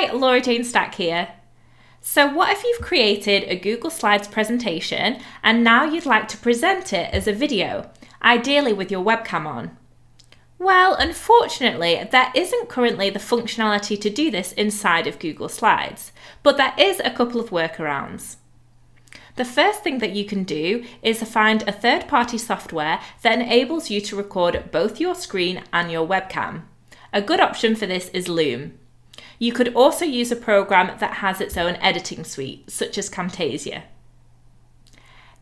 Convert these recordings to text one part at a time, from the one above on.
Hi, Laura Jane Stack here. So what if you've created a Google Slides presentation and now you'd like to present it as a video, ideally with your webcam on? Well, unfortunately, there isn't currently the functionality to do this inside of Google Slides, but there is a couple of workarounds. The first thing that you can do is to find a third-party software that enables you to record both your screen and your webcam. A good option for this is Loom. You could also use a program that has its own editing suite, such as Camtasia.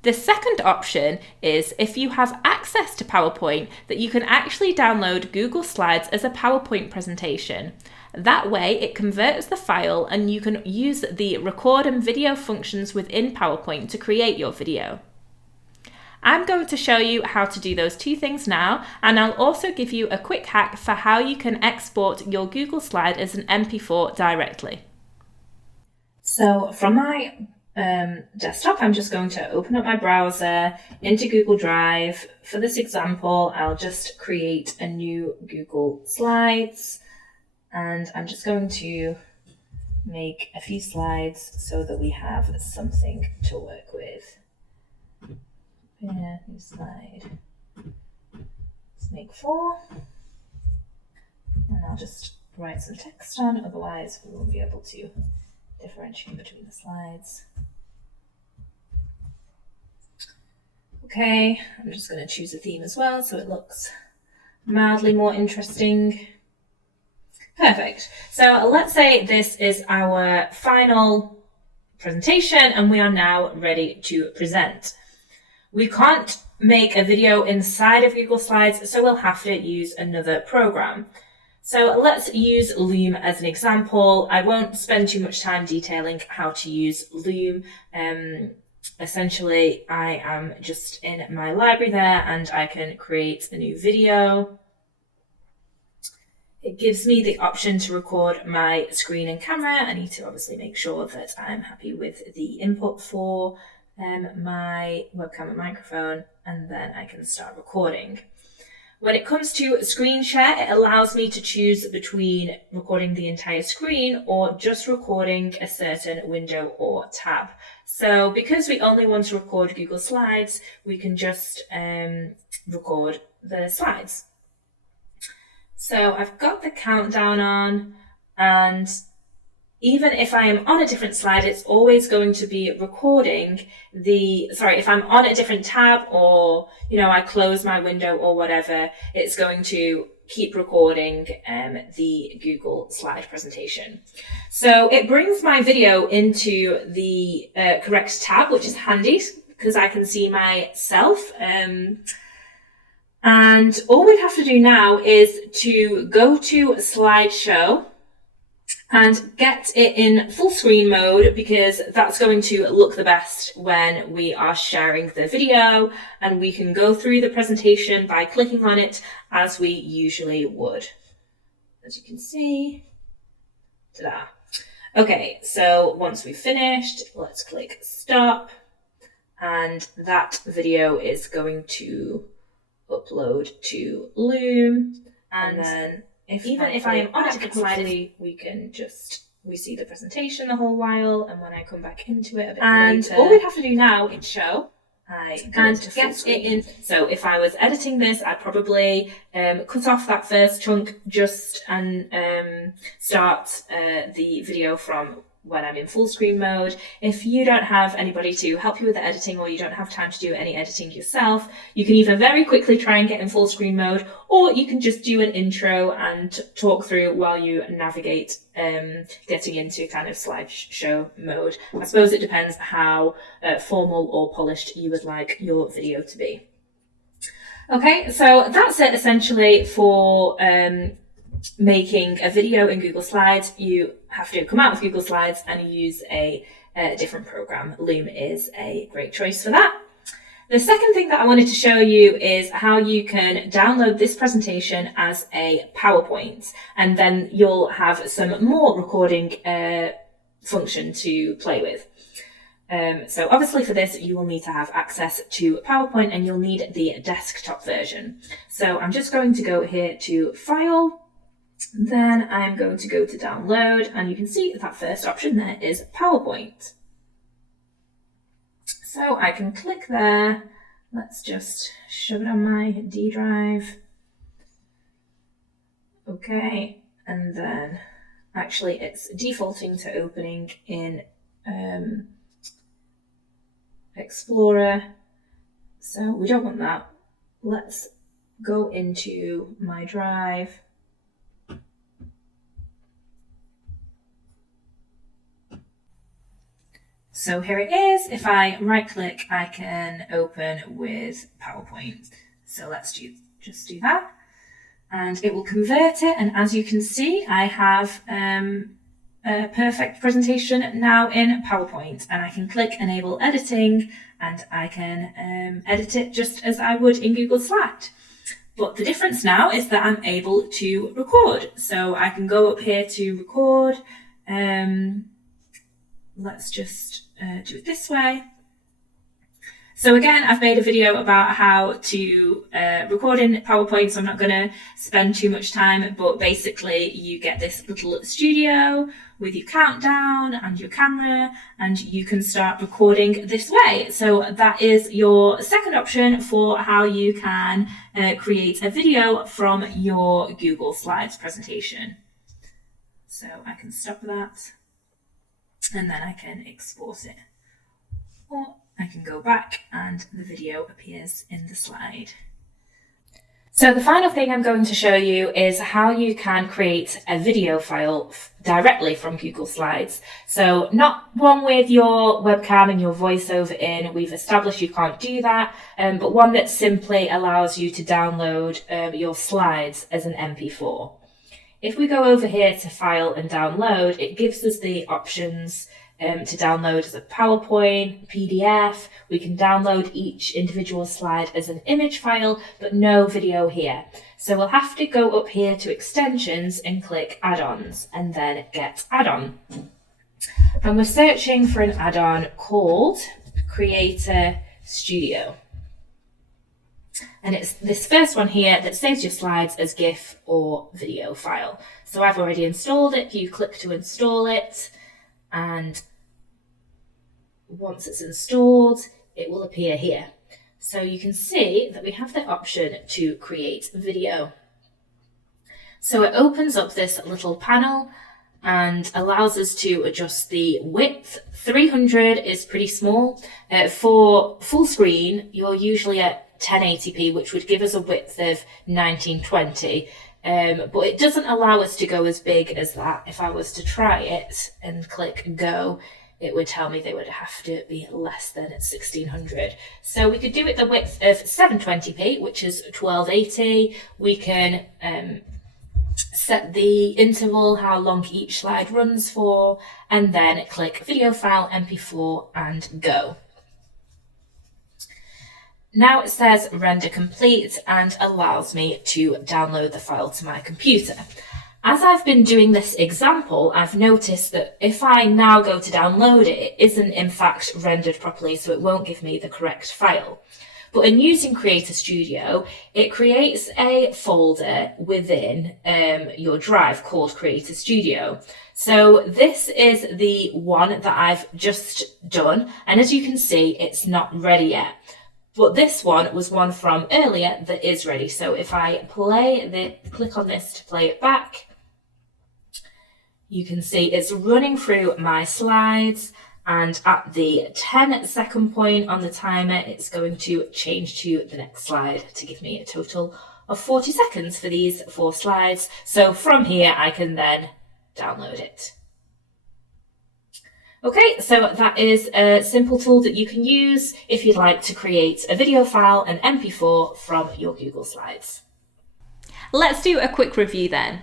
The second option is if you have access to PowerPoint, that you can actually download Google Slides as a PowerPoint presentation. That way it converts the file and you can use the record and video functions within PowerPoint to create your video. I'm going to show you how to do those two things now, and I'll also give you a quick hack for how you can export your Google slide as an MP4 directly. So from my desktop, I'm just going to open up my browser into Google Drive. For this example, I'll just create a new Google Slides, and I'm just going to make a few slides so that we have something to work with. Yeah, new slide. Let's make 4. And I'll just write some text on, otherwise we won't be able to differentiate between the slides. Okay, I'm just going to choose a theme as well so it looks mildly more interesting. Perfect. So let's say this is our final presentation and we are now ready to present. We can't make a video inside of Google Slides, so we'll have to use another program. So let's use Loom as an example. I won't spend too much time detailing how to use Loom. Essentially, I am just in my library there and I can create a new video. It gives me the option to record my screen and camera. I need to obviously make sure that I'm happy with the input for my webcam and microphone, and then I can start recording. When it comes to screen share, it allows me to choose between recording the entire screen or just recording a certain window or tab. So because we only want to record Google Slides, we can just record the slides. So I've got the countdown on, and even if I am on a different slide, it's always going to be recording if I'm on a different tab or, I close my window or whatever, it's going to keep recording the Google slide presentation. So it brings my video into the correct tab, which is handy because I can see myself. And all we have to do now is to go to slideshow and get it in full screen mode, because that's going to look the best when we are sharing the video, and we can go through the presentation by clicking on it as we usually would. As you can see, ta-da. Okay, so once we've finished, let's click stop, and that video is going to upload to Loom, and then if I am on a different slide, we see the presentation the whole while, and when I come back into it a bit later, all we have to do now is show. I go into full screen. So if I was editing this, I'd probably cut off that first chunk and start the video from when I'm in full screen mode. If you don't have anybody to help you with the editing, or you don't have time to do any editing yourself, you can either very quickly try and get in full screen mode, or you can just do an intro and talk through while you navigate getting into kind of slideshow mode. I suppose it depends how formal or polished you would like your video to be. Okay, so that's it essentially for making a video in Google Slides. You have to come out of Google Slides and use a different program. Loom is a great choice for that. The second thing that I wanted to show you is how you can download this presentation as a PowerPoint, and then you'll have some more recording function to play with. So obviously for this, you will need to have access to PowerPoint, and you'll need the desktop version. So I'm just going to go here to File, Then I'm going to go to download, and you can see that first option there is PowerPoint. So I can click there. Let's just shove it on my D drive. Okay, and then actually it's defaulting to opening in Explorer, so we don't want that. Let's go into my drive. So here it is. If I right click, I can open with PowerPoint. So let's just do that. And it will convert it. And as you can see, I have a perfect presentation now in PowerPoint. And I can click Enable Editing, and I can edit it just as I would in Google Slides. But the difference now is that I'm able to record. So I can go up here to record. Let's just do it this way. So again, I've made a video about how to record in PowerPoint, so I'm not going to spend too much time, but basically you get this little studio with your countdown and your camera, and you can start recording this way. So that is your second option for how you can create a video from your Google Slides presentation. So I can stop that, and then I can export it. Or I can go back and the video appears in the slide. So the final thing I'm going to show you is how you can create a video file directly from Google Slides. So not one with your webcam and your voiceover in, we've established you can't do that, but one that simply allows you to download your slides as an MP4. If we go over here to File and Download, it gives us the options to download as a PowerPoint, PDF. We can download each individual slide as an image file, but no video here. So we'll have to go up here to Extensions and click Add-ons, and then Get Add-on. And we're searching for an add-on called Creator Studio. And it's this first one here that saves your slides as GIF or video file. So I've already installed it. You click to install it, and once it's installed, it will appear here. So you can see that we have the option to create video. So it opens up this little panel and allows us to adjust the width. 300 is pretty small. For full screen, you're usually at 1080p, which would give us a width of 1920. But it doesn't allow us to go as big as that. If I was to try it and click go, it would tell me they would have to be less than 1600. So we could do it the width of 720p, which is 1280. We can set the interval, how long each slide runs for, and then click video file, MP4, and go. Now it says render complete and allows me to download the file to my computer. As I've been doing this example, I've noticed that if I now go to download it, it isn't in fact rendered properly, so it won't give me the correct file. But in using Creator Studio, it creates a folder within your drive called Creator Studio. So this is the one that I've just done, and as you can see, it's not ready yet. But this one was one from earlier that is ready. So if I click on this to play it back, you can see it's running through my slides, and at the 10-second point on the timer, it's going to change to the next slide to give me a total of 40 seconds for these 4 slides. So from here, I can then download it. Okay, so that is a simple tool that you can use if you'd like to create a video file, an MP4, from your Google Slides. Let's do a quick review then.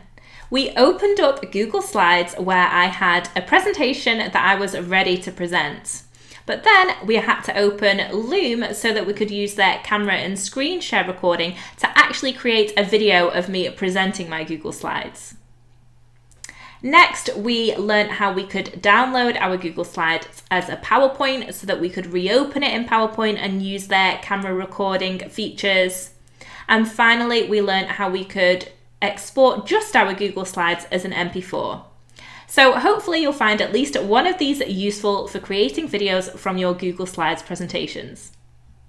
We opened up Google Slides where I had a presentation that I was ready to present. But then we had to open Loom so that we could use their camera and screen share recording to actually create a video of me presenting my Google Slides. Next, we learned how we could download our Google Slides as a PowerPoint so that we could reopen it in PowerPoint and use their camera recording features. And finally, we learned how we could export just our Google Slides as an MP4. So hopefully you'll find at least one of these useful for creating videos from your Google Slides presentations.